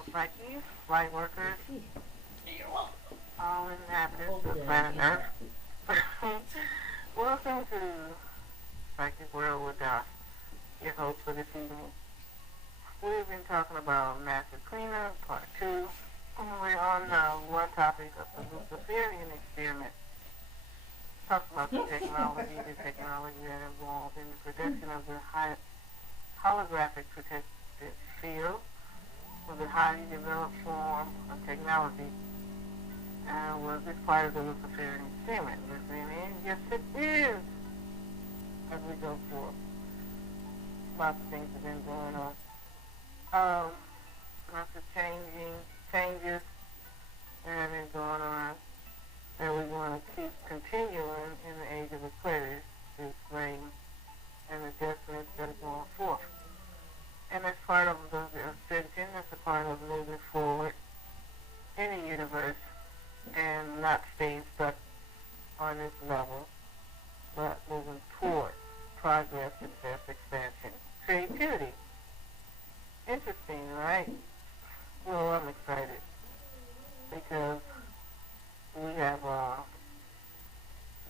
fellow Frankies, light workers, all inhabitants of planet Earth. Welcome to Psychic World with your host for this evening. We've been talking about massive cleanup, part 2. We're on one topic of the Luciferian experiment. Talk about the technology that involved in the production of the holographic protected field with a highly developed form of technology. Was this part of the Luciferian experiment? And yes, it is. As we go forth, lots of things have been going on. Lots of changes that have been going on that we want to keep continuing in the age of Aquarius to explain and the destinies that are going forth. And that's part of the ascension, that's a part of moving forward in the universe and not staying stuck on this level, but moving toward progress, success, expansion, creativity. Interesting, right? Well, I'm excited because we have a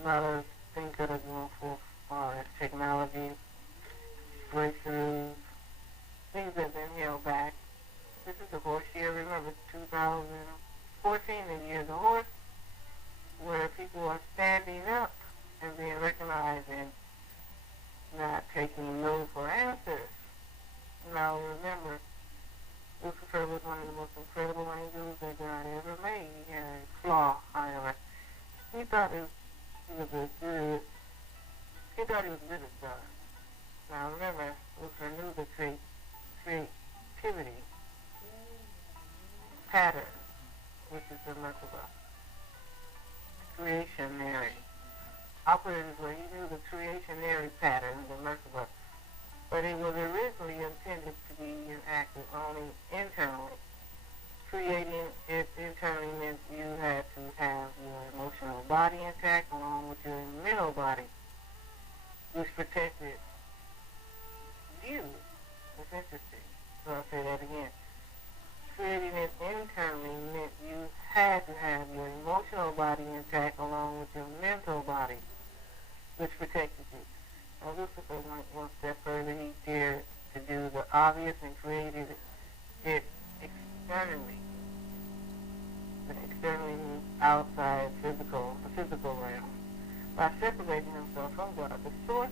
lot of things that are going forth as far as technology, breakthroughs, things that have been held back. This is the horse year. Remember 2014, the year of the horse, where people are standing up and being recognized and not taking no for answers. Now remember, Lucifer was one of the most incredible angels that God ever made. He had a flaw, however. He thought he was good at God. Now remember, Lucifer knew the creativity pattern, which is the Merkaba. Creationary. Operated where he knew the creationary pattern, the Merkaba. But it was originally intended to be enacted only internally. Creating it internally meant you had to have your emotional body intact along with your mental body, which protected you. It's interesting. So I'll say that again. Creating it internally meant you had to have your emotional body intact along with your mental body, which protected you. Now Lucifer went one step further. He dared to do the obvious and created it externally. The externally means outside the physical realm. By separating himself from God, the source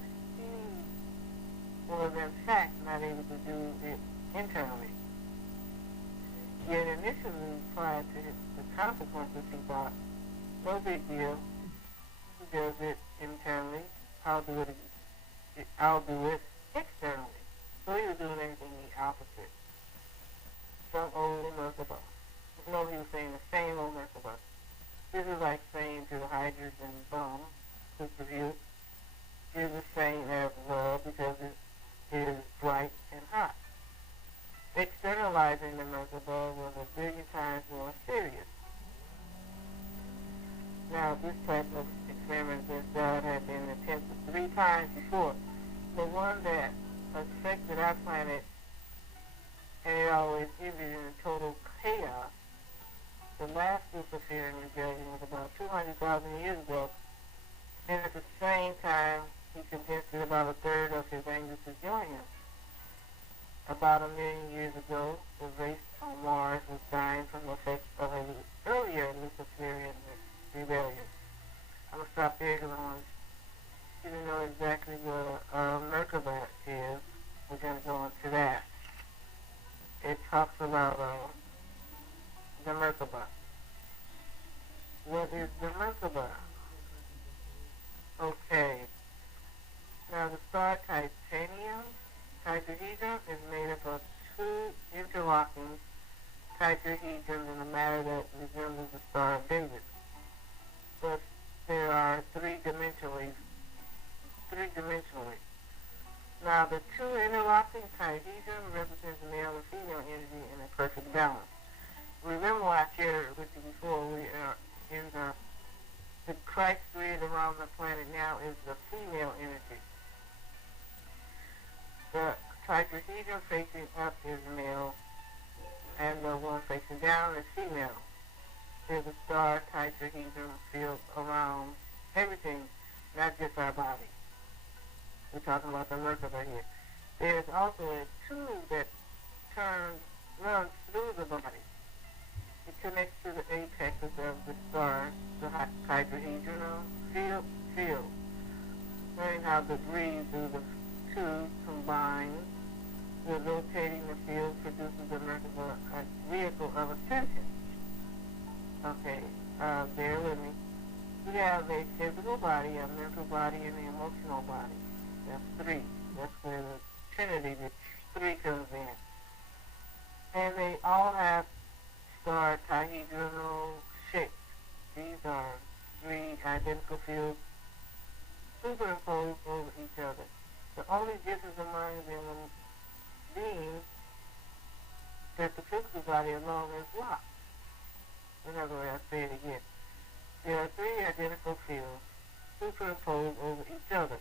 was in fact not able to do it internally. Yet initially, prior to the consequences, he thought, no big deal. He does it internally. I'll do it externally. So he was doing everything the opposite. Some old Merkaba. No, he was saying the same old Merkaba. This is like saying to the hydrogen bomb, superview, you're the same as love because it is bright and hot. Externalizing the Merkaba was a billion times more serious. Now, this type of experiment against God had been attempted 3 times before. The one that affected our planet, and it always ended in total chaos. The last Luciferian rebellion was about 200,000 years ago, and at the same time, he convinced about a third of his angels to join him. About 1 million years ago, the race on Mars was dying from the effects of an earlier Luciferian rebellion. I'm going to stop there because I want you to know exactly what Merkaba is. We're going to go into that. It talks about the Merkaba. What is the Merkaba? Okay. Now the star Titanium, tetrahedron, is made up of 2 interlocking tetrahedrons in a matter that resembles the Star of David. But there are three-dimensionally. Now the 2 interlocking tetrahedrons represent the male and female energy in a perfect balance. Remember what I shared with you before, we are in the Christ grid around the planet now is the female energy. The tetrahedron facing up is male, and the one vibration. Down is female. There's a star tetrahedron field around everything, not just our body. We're talking about the Merkaba here. There's also a tube that runs through the body. It connects to the apexes of the star, the tetrahedral field. Learning how debris through the tube combines with rotating the field produces a Merkaba, a vehicle of ascension. Okay, bear with me. We have a physical body, a mental body, and an emotional body. That's three. That's where the Trinity, the three comes in. And they all have star tetrahedral shapes. These are three identical fields superimposed over each other. The only difference among them being that the physical body alone is locked. In other words, I'll say it again. There are three identical fields superimposed over each other.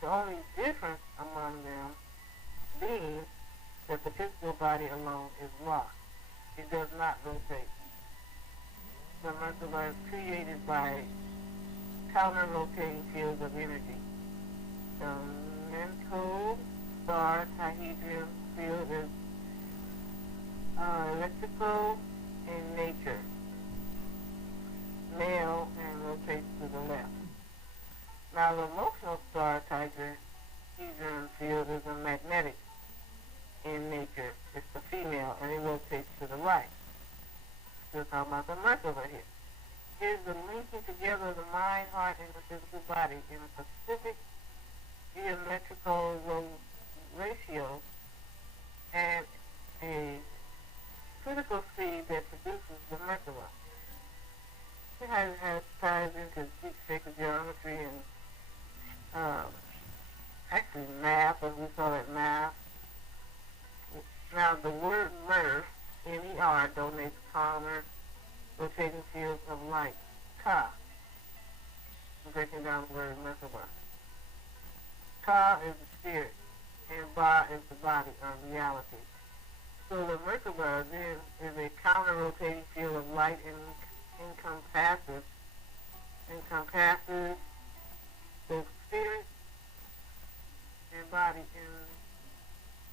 The only difference among them being that the physical body alone is locked. It does not rotate. The Merkaba is created by counter-rotating fields of energy. The mental star tetrahedron field is electrical in nature, male, and rotates to the left. Now the emotional star tetrahedron field is a magnetic in nature. It's the female, and it rotates to the right. Still talking about the Merkaba here. Here's the linking together of the mind, heart, and the physical body in a specific geometrical ratio and a critical seed that produces the Merkaba. It has ties into deep sacred geometry and actually math, as we call it math. Now the word MER, M-E-R, donates calmer rotating fields of light. Ka. I'm breaking down the word Merkaba. Ka is the spirit, and Ba is the body or reality. So the Merkaba then is a counter-rotating field of light and encompasses the spirit and body,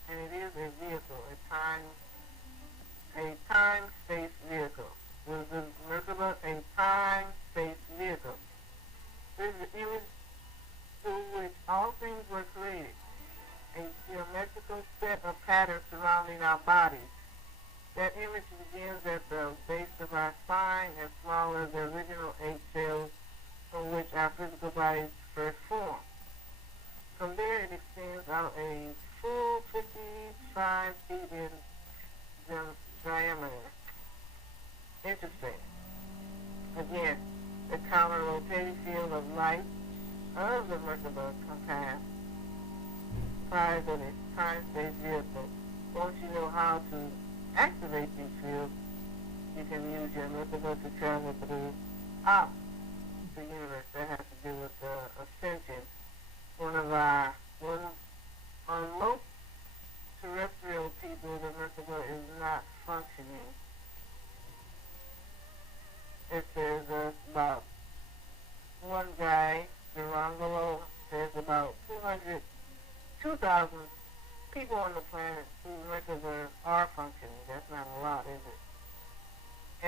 and it is a vehicle, a time-space vehicle. Was the Merkaba a time-space vehicle? This is the image through which all things were created, a geometrical set of patterns surrounding our bodies. That image begins at the base of our spine, as small as the original 8 cells from which our physical bodies first formed. From there it extends out a full 55 feet in diameter. Interesting. Again, the counter-rotating field of light of the Merkaba compass implies that it's time-space vehicle. Once you know how to activate these fields, you can use your Merkaba to travel through the universe. That has to do with ascension. On most terrestrial people, the Merkaba is not functioning. It says about one guy, Durangolo, there's about 2,000 people on the planet whose Merkaba are functioning. That's not a lot, is it?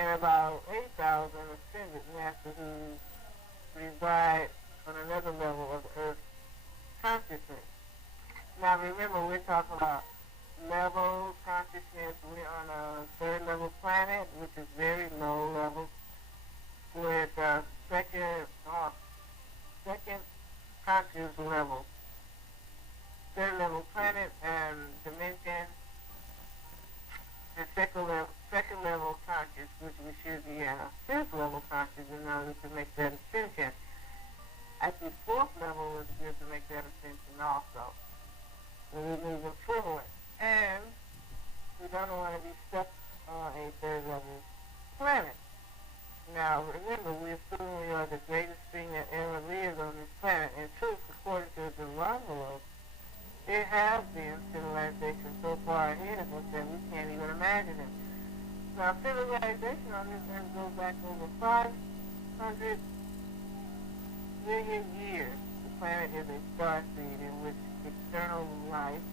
And about 8,000 ascended masters who reside on another level of Earth consciousness. Now remember, we're talking about level consciousness. We're on a third level planet, which is very low level, with second conscious level. Third level planet and dimension, and second level conscious, which we should be fifth level conscious in order to make that ascension. Actually, fourth level is good to make that ascension also. So we're moving forward. And we don't want to be stuck Now, civilization on this earth goes back over 500 million years. The planet is a star seed in which external life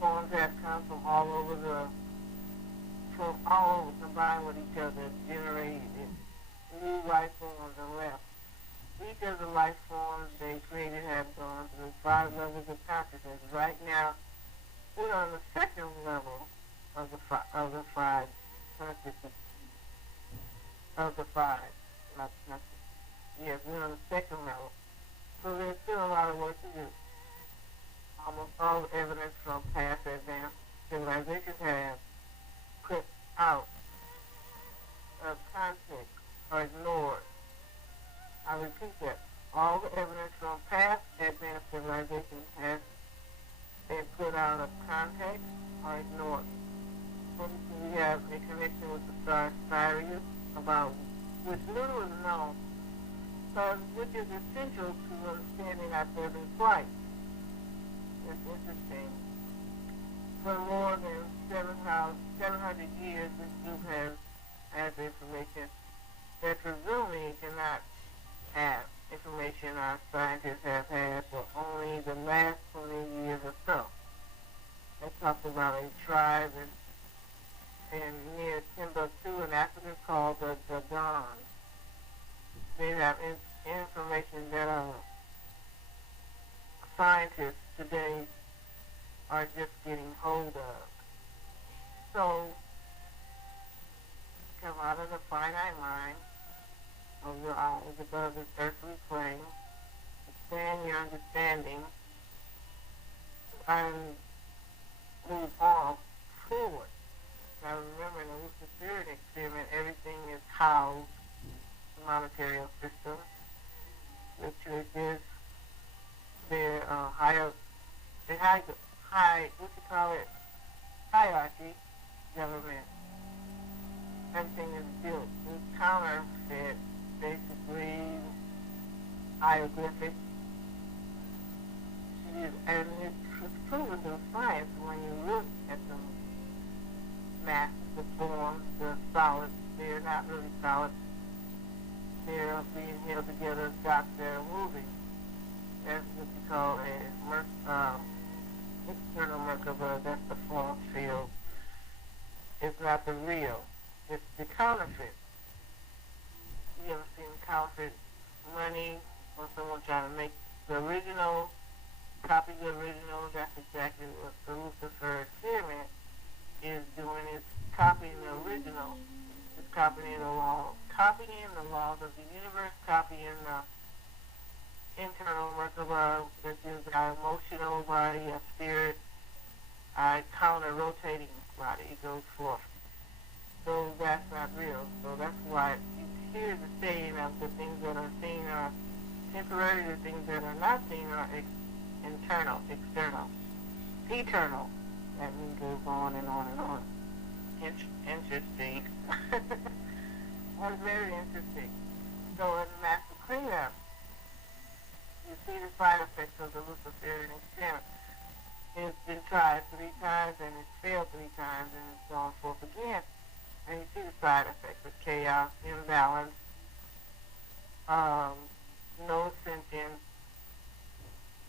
forms have come from all over, combined with each other, generated new life forms and left. Each of the life forms they created have gone through 5 levels of consciousness. Right now, we're on the second level of the 5 consciousness. Of the 5. Yes, we're on the second level. So there's still a lot of work to do. Almost all the evidence from past advanced civilizations have put out of context or ignored. I repeat that. All the evidence from past advanced civilizations has been put out of context or ignored. For instance, we have a connection with the star Sirius, about which little is known, which is essential to understanding our present flight. It's interesting. For more than 700 years, this group has information that presumably cannot have information our scientists have had for only the last 20 years or so. They talked about a tribe in near Timbuktu in Africa called the Dagon. They have information that scientists today are just getting hold of. So, come out of the finite mind of your eyes above this earthly plane, expand your understanding, and move on forward. Now remember, in the Luciferian experiment, everything is housed in the monetary system, which is their hierarchy government. Everything is built. It's counterfeit, basically hieroglyphics. And it's proven through science when you look at the mass, the forms, the solids. They're not really solid. They're being held together as dots that are moving. That's what you call a external Merkaba. That's the force field. It's not the real. It's the counterfeit. You ever seen counterfeit money or someone trying to make the original, copy the original? That's exactly what the Lucifer experiment is doing. It's copying the original. It's copying the laws of the universe, copying the internal Merkaba, which is our emotional body, our spirit, our counter-rotating body. It goes forth. So that's not real. So that's why you hear the saying of the things that are seen are temporary, the things that are not seen are internal, external, eternal. That means goes on and on and on. Interesting. That's very interesting. So in the master cleanup, you see the side effects of the Luciferian experiment. It's been tried 3 times and it's failed 3 times and it's gone forth again. And you see the side effects of chaos, imbalance, no sentience,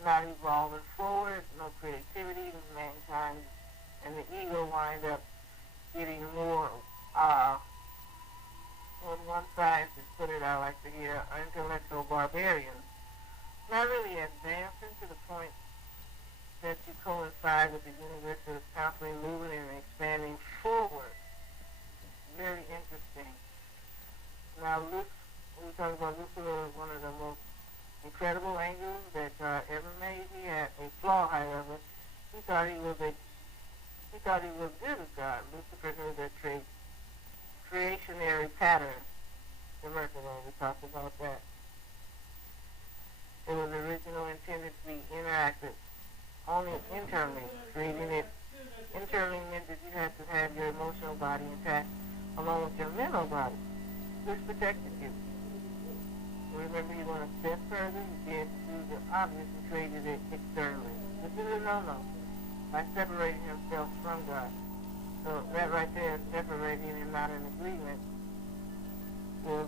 not evolving forward, no creativity in mankind, and the ego wind up getting more, on one side, to put it out like the intellectual barbarians, not really advancing to the point that you coincide with the universe that is constantly moving and expanding forward. Very interesting. Now, we talk about Lucifer as one of the most incredible angels that God ever made. He had a flaw, however. He thought he was good as God. Lucifer knew that creationary pattern. The Merkaba, we talked about that. It was originally intended to be interactive, only internally. Creating it internally meant that you had to have your emotional body intact along with your mental body, which protected you. Remember, you want to step further, you did do the obvious and created it externally. This is a no-no. By separating himself from God. So that right there, separating and not in agreement, was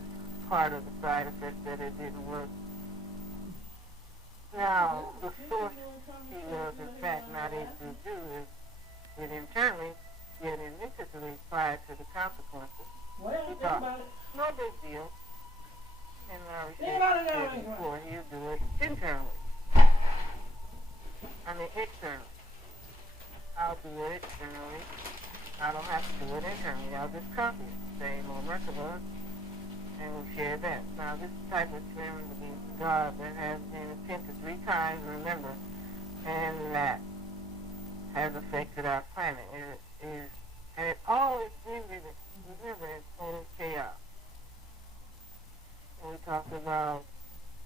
part of the side effect that it didn't work. Now, the source he was in fact not able to do is it internally, yet initially prior to the consequences. He thought, no big deal. And now he said before he'll do it internally. I mean externally. I'll do it externally. I don't have to do it internally. I'll just copy it. Same old Merkaba, and we'll share that. Now this type of experiment against God that has been attempted 3 times, remember, and that has affected our planet. And it always remember it's total chaos. And we talked about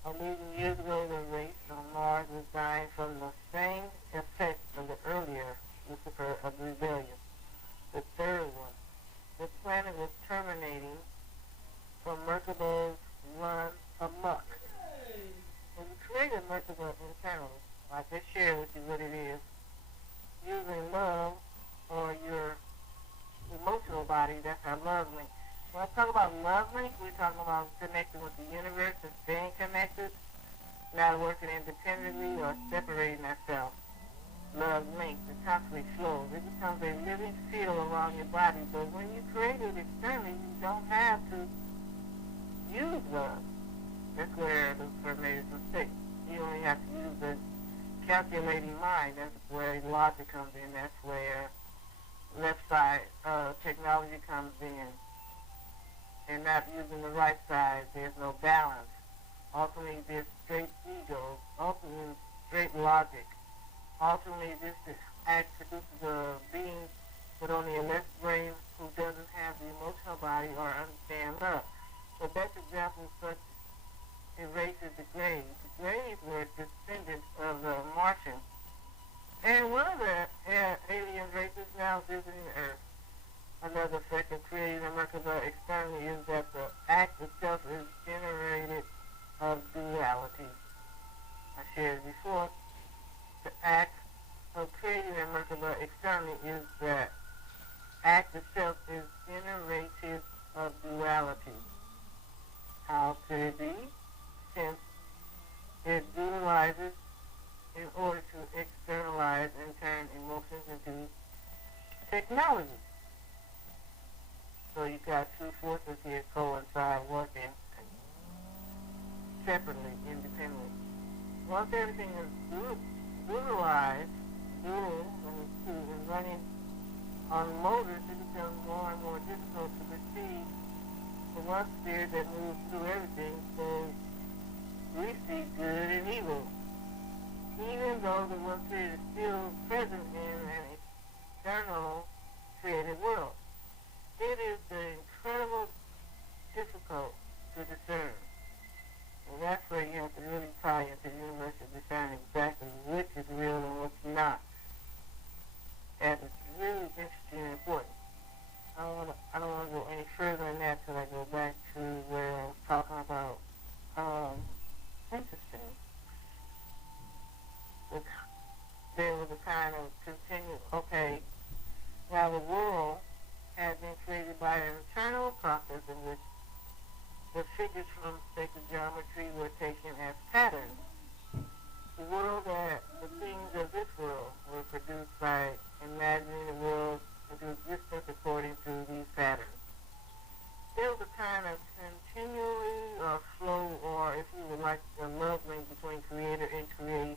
a million years ago the race on Mars was dying from the same effect of the earlier Lucifer of the rebellion. The third one, the planet was terminating from Merkaba's run amok. When you create a Merkaba internally, like I share with you what it is, using love or your emotional body, that's our love link. When I talk about love link, we're talking about connecting with the universe and staying connected, not working independently or separating ourselves. Love link, it constantly flows. It becomes a living feel around your body. But when you create it externally, you don't have to use love. That's where Lucifer made his mistake. You only have to use the calculating mind. That's where logic comes in. That's where left side technology comes in. And not using the right side, there's no balance. Ultimately, there's straight ego. Ultimately, straight logic. Ultimately, this act produces a being with only a less brain who doesn't have the emotional body or understand love. The best example of such erases the graves. The graves were descendants of the Martians. And one of the alien races now visiting Earth. Another effect of creating a Merkaba externally is that the act itself is generated of duality. I shared before, the act of creating a Merkaba externally is that act itself is generated of duality. How could it be? Since it utilizes in order to externalize and turn emotions into technology. So you've got 2 forces here coincide working separately, independently. Once everything is dualized, and running on motors, it becomes more and more difficult to perceive the one spirit that moves through everything, so we see good and evil. Even though the one spirit is still present in an external created world. It is incredibly difficult to discern. And that's where you have to really tie into the universe to discern exactly which is real and what's not. And it's really interesting and important. I don't want to go any further than that till I go back to where I was talking about interesting. There was a kind of continued, okay, now the world had been created by an internal process in which the figures from sacred geometry were taken as patterns. The things of this world were produced by imagining the world into existence according to these patterns. There was a kind of continually flow, or if you would like, a love link between creator and creation.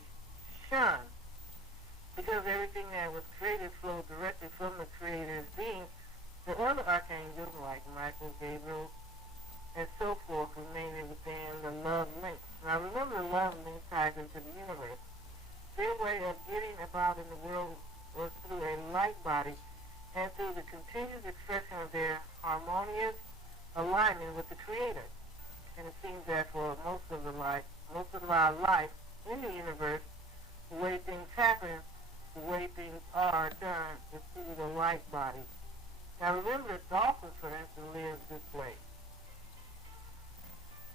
Because everything that was created flowed directly from the creator's being, the other archangels, like Michael, Gabriel, and so forth, remaining within the love link. Now remember, the love link ties into the universe. Their way of getting about in the world was through a light body and through the continuous expression of their harmonious alignment with the Creator. And it seems that for most of our life in the universe, the way things happen, the way things are done, is through the light body. Now remember, dolphins, for instance, live this way.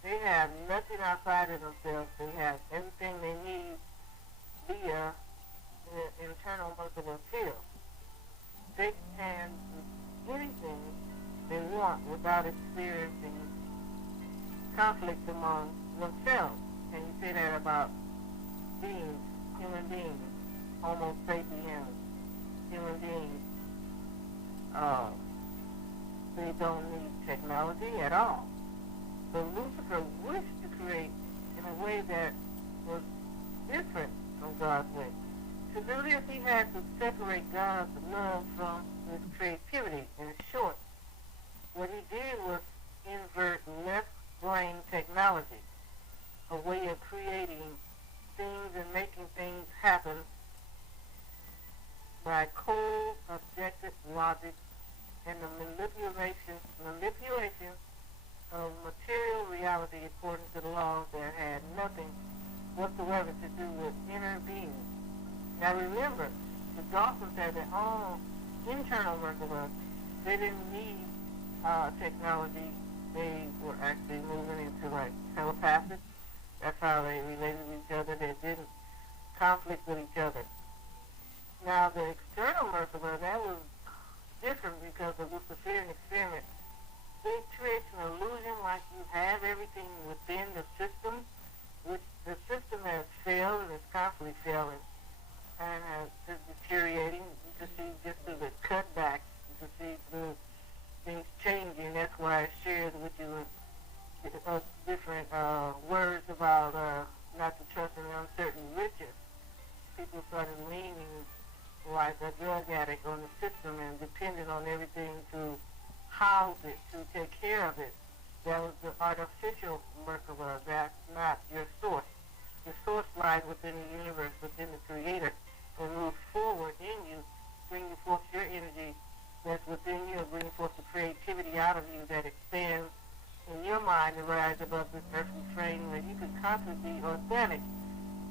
They have nothing outside of themselves. They have everything they need via the internal Merkaba field. They can anything they want without experiencing conflict among themselves. Can you say that about beings, human beings, Homo sapiens, human beings? They don't need technology at all. So Lucifer wished to create in a way that was different from God's way. To do this, he had to separate God's love from his creativity. In short, what he did was invert left brain technology, a way of creating things and making things happen by cold, objective logic and the manipulation of material reality according to the laws that had nothing whatsoever to do with inner being. Now remember, the Dolphins had their own internal Merkaba. They didn't need technology. They were actually moving into like telepathic. That's how they related with each other. They didn't conflict with each other. Now the external Merkaba, that was different because of Luciferian experiment. It creates an illusion like you have everything within the system, which the system has failed and is constantly failing and is deteriorating. You can see just through the cutbacks, you can see through things changing. That's why I shared with you different words about not to trust in uncertain riches. People started leaning like a drug addict on the system and depended on everything to house it, to take care of it. That was the artificial Merkaba. That's not your source. Your source lies within the universe, within the Creator, and moves forward in you, bringing forth your energy that's within you, bringing forth the creativity out of you that expands in your mind and rise above this earthly frame where you can constantly be authentic,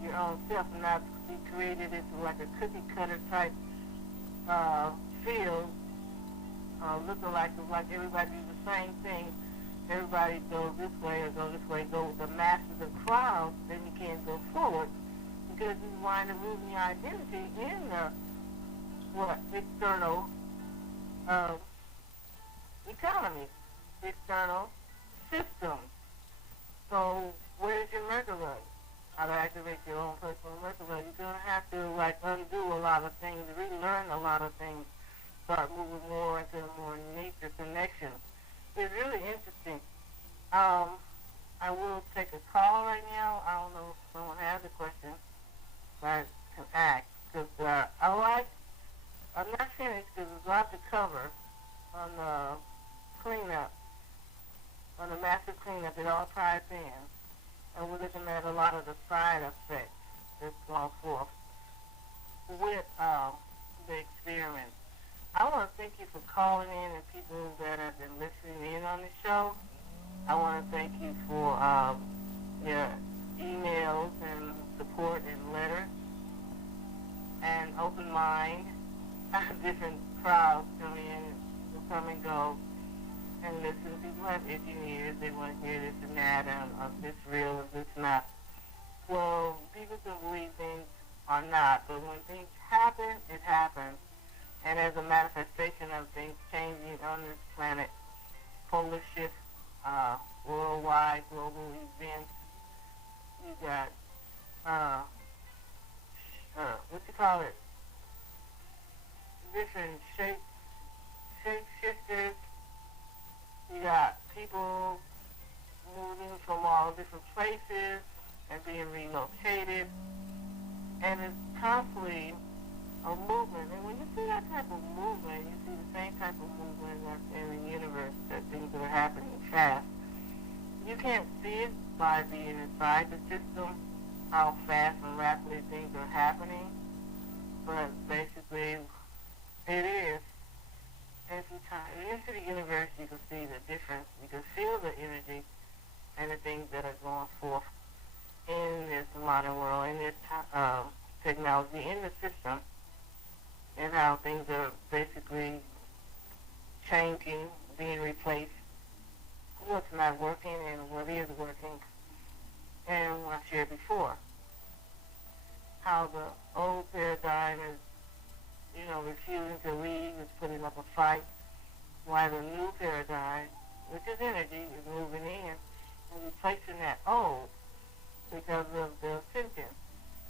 your own self, and not be created into like a cookie cutter type field, looking like everybody do the same thing. Everybody goes this way or go this way, go with the masses of crowds, then you can't go forward because you wind up losing your identity in the external economy, external system. So where's your Merkaba? How to activate your own personal Merkaba? You're gonna have to like undo a lot of things, relearn a lot of things, start moving more into a more nature connection. It's really interesting. I will take a call right now. I don't know if someone has a question that I can ask. Because I'm not finished because there's a lot to cover on the cleanup, on the massive cleanup. It all ties in. And we're looking at a lot of the side effects that's gone forth with the experiment. I want to thank you for calling in and people that have been listening in on the show. I want to thank you for your emails and support and letters and open mind. Different crowds come in, come and go and listen. People have itching ears. They want to hear this and that, and this real, is this not. Well, people can believe things or not, but when things happen, it happens. And as a manifestation of things changing on this planet, polar shift, worldwide, global events, you got, different shape shifters. You got people moving from all different places and being relocated. And it's constantly a movement. And when you see that type of movement, you see the same type of movement that's in the universe, that things are happening fast. You can't see it by being inside the system, how fast and rapidly things are happening. But basically, it is. If you tie into the universe, you can see the difference. You can feel the energy and the things that are going forth in this modern world, in this technology, in the system, and how things are basically changing, being replaced, what's not working and what is working, and what I shared before. How the old paradigm is, refusing to leave, is putting up a fight, why the new paradigm, which is energy, is moving in and replacing that old because of the sentience.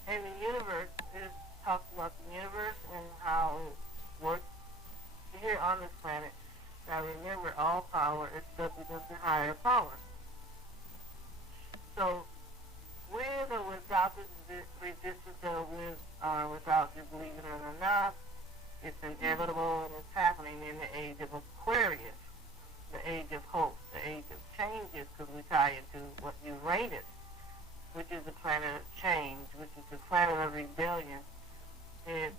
And the universe is talks about the universe and how it works here on this planet. Now remember, all power is subject to higher power. So with or without this resistance or with or without you believing it or not, it's inevitable and it's happening in the age of Aquarius, the age of hope, the age of changes, because we tie into what Uranus, which is the planet of change, which is the planet of rebellion. It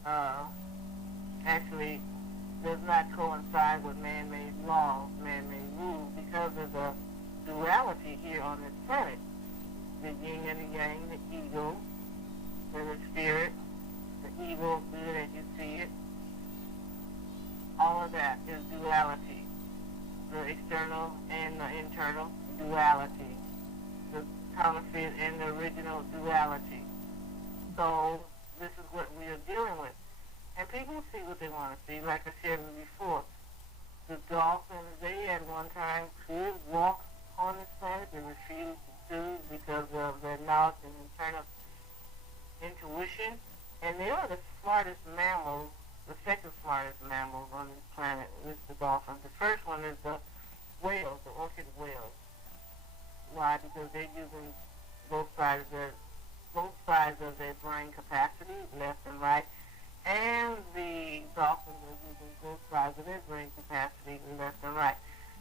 actually does not coincide with man-made laws, man-made rules, because of the duality here on this planet. The yin and the yang, the ego, and the spirit, the evil, good as you see it. All of that is duality. The external and the internal duality. The counterfeit and the original duality. So this is what we are dealing with. And people see what they want to see. Like I said before, the dolphins, they at one time could walk on this planet. They refused to do because of their knowledge and internal intuition. And they are the smartest mammals, the second smartest mammals on this planet is the dolphins. The first one is the whales, the orchid whales. Why? Because they're using both sides of their brain capacity, left and right, and the dolphins are using both sides of their brain capacity, left and right.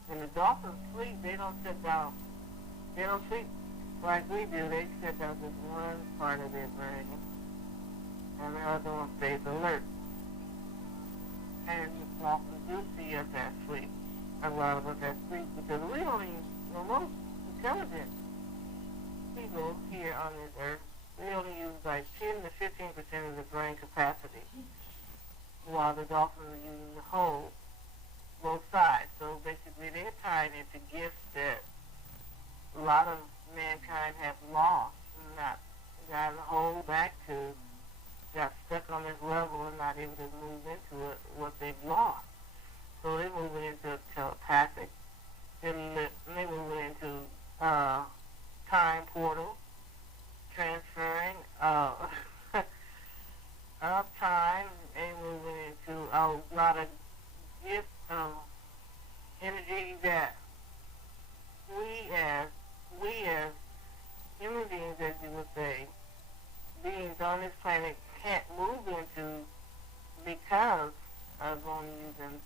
When the dolphins sleep, they don't sit down. They don't sleep like we do. They sit down just one part of their brain, and the other one stays alert. And the dolphins do see us at sleep, a lot of us at sleep, because we only, the most intelligent people here on this earth, we only use like 10 to 15% of the brain capacity, while the dolphins are using the whole, both sides. So basically they're tying into gifts that a lot of mankind have lost and not gotten hold back to, got stuck on this level and not able to move into it, what they've lost. So they're moving into telepathic, and they're moving into time portal, transferring of time, and moving into a lot of gifts of energy that we as human beings, as you would say, beings on this planet can't move into because of only using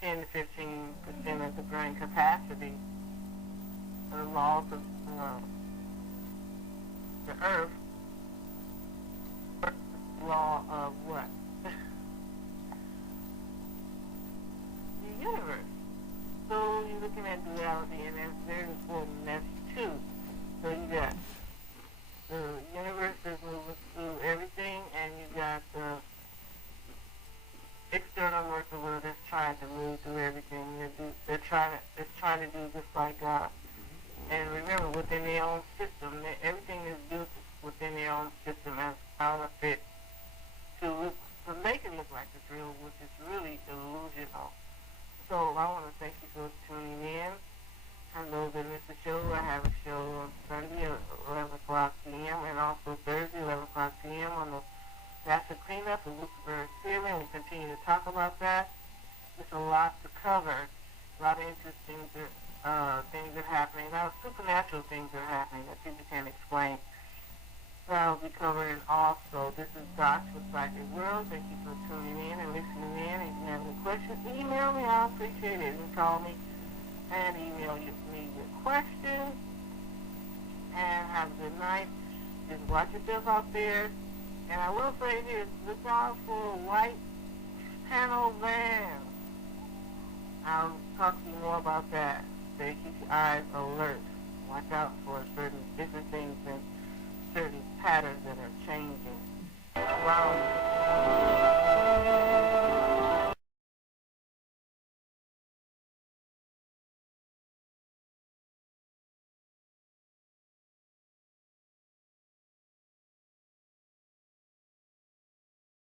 10 to 15% of the brain capacity. The laws of the earth, law of what? The universe. So you're looking at duality, and that's very important. That's two. So you got the universe is moving through everything, and you got the external world that's trying to move through everything. It's trying to do just like God. And remember, within their own system, everything is built within their own system as counterfeit to make it look like it's real, which is really delusional. So I want to thank you for tuning in. And those that missed the show, I have a show on Sunday at 11 o'clock p.m. and also Thursday, 11 o'clock p.m. on the Master Cleanup of Lucifer Theory. We continue to talk about that. There's a lot to cover, a lot of interesting things are happening, a lot of supernatural things are happening that people can't explain. So I'll be covering also. This is Doc with Psychic World. Thank you for tuning in and listening in. If you have any questions, email me. I appreciate it. You can call me and email me your questions. And have a good night. Just watch yourself out there. And I will say this, look out for white panel vans. I'll talk to you more about that. So keep your eyes alert. Watch out for certain different things and certain patterns that are changing around you.